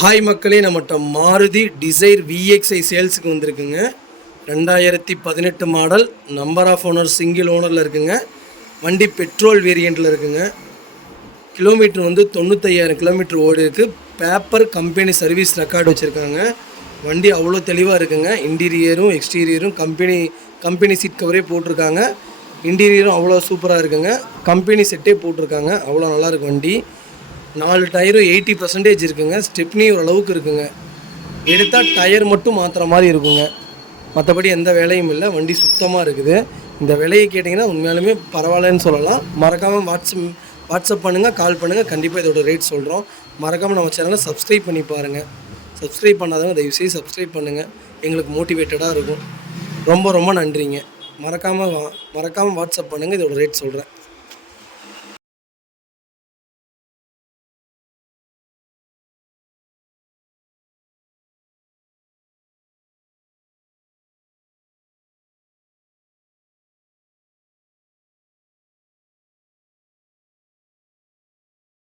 Hi மக்களே, நம்மகிட்ட Maruti desire VXi சேல்ஸுக்கு வந்திருக்குங்க. 2018 model, number of owner single ஓனரில் இருக்குங்க. வண்டி பெட்ரோல் வேரியண்ட்டில் இருக்குங்க. கிலோமீட்டர் வந்து 95,000 கிலோமீட்டர் ஓடி இருக்குது. பேப்பர் கம்பெனி சர்வீஸ் ரெக்கார்டு வச்சுருக்காங்க. வண்டி அவ்வளோ தெளிவாக இருக்குங்க. இன்டீரியரும் எக்ஸ்டீரியரும் கம்பெனி சீட் கவரே போட்டிருக்காங்க. இன்டீரியரும் அவ்வளோ சூப்பராக இருக்குங்க. கம்பெனி செட்டே போட்டிருக்காங்க. அவ்வளோ நல்லாயிருக்கு வண்டி. 4 டயரும் 80% இருக்குங்க. ஸ்டெப்னி ஓரளவுக்கு இருக்குங்க. எடுத்தால் டயர் மட்டும் மாற்றுற மாதிரி இருக்குங்க. மற்றபடி எந்த வேலையும் இல்லை. வண்டி சுத்தமாக இருக்குது. இந்த விலையை கேட்டிங்கன்னா உண்மையாலுமே பரவாயில்லன்னு சொல்லலாம். மறக்காமல் வாட்ஸ்அப் பண்ணுங்கள், கால் பண்ணுங்கள். கண்டிப்பாக இதோட ரேட் சொல்கிறோம். மறக்காமல் நம்ம சேனலை சப்ஸ்கிரைப் பண்ணி பாருங்கள். சப்ஸ்கிரைப் பண்ணாதவங்க தயவுசெய்து சப்ஸ்கிரைப் பண்ணுங்கள். எங்களுக்கு மோட்டிவேட்டடாக இருக்கும். ரொம்ப ரொம்ப நன்றிங்க. மறக்காமல் வாட்ஸ்அப் பண்ணுங்கள். இதோட ரேட் சொல்கிறேன்.